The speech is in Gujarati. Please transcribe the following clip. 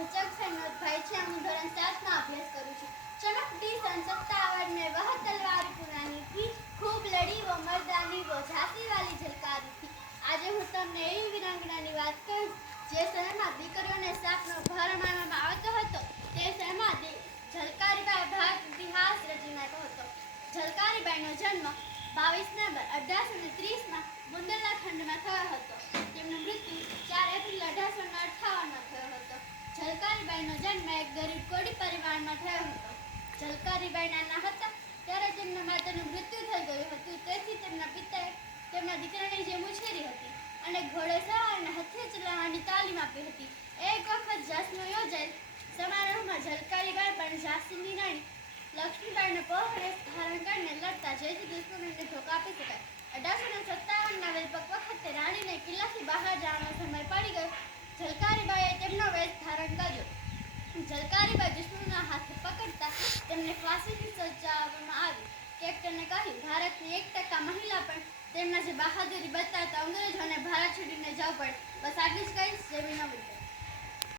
ભચક સૈનોદભાઈ છે. હું ધોરણ 7 અભ્યાસ કરું છું. ચમકતી સન 57 में वह तलवार पुरानी थी, खूब लड़ी वो मर्दानी वो झांसी वाली झलकारी थी. આજે હું તમને એવી વીરાંગનાની વાત કહીશ જે સમયમાં દીકરીઓને શાપનો ભાર માનવામાં આવતો હતો. તે સમયમાં ઝલકારીબાઈ ભારત ઇતિહાસ રચી નાખ્યો હતો. ઝલકારીબાઈનો જન્મ 22 નવેમ્બર 1830 બુંદેલના ખંડમાં થયો હતો. તેમનું મૃત્યુ 4 એપ્રિલ 1858 થયો હતો. ઝલકારીબાઈનો જન્મ એક ગરીબ કોળી પરિવારમાં થયો હતો. ઝલકારીબાઈ નાના હતા ત્યારે તેમના માતાનું મૃત્યુ થઈ ગયું હતું. તેથી તેમના પિતાએ તેમના દીકરાની જેમ ઉછેરી હતી અને ઘોડેસવાર અને હાથે ચલાવવાની તાલીમ આપી હતી. એક વખત ઝાંસીનો યોજાયેલ સમારોહમાં ઝલકારીબાઈ પણ ઝાંસીની રાણી લક્ષ્મીબાઈનો પહોળો ધારણ કરીને લડતા જેથી દુશ્મનોને ધોકા આપી શકાય. 1857ના વેલપક વખતે રાણીને કિલ્લાથી બહાર જવાનો સમય પડી ગયો. ઝલકારીબાઈએ તેમનો વેશ ધારણ કર્યો. ઝલકારીબાઈ દુશ્મનોના હાથ પકડતા તેમને ફાંસીની સજા આપવામાં આવી. કેપ્ટને કહ્યું, ભારતની 1% મહિલા પણ તેમના જે બહાદુરી બતાવતા અંગ્રેજોને ભારત છોડીને જવું પડે. બસ આટલું જ કહીશ. જય ભીમ.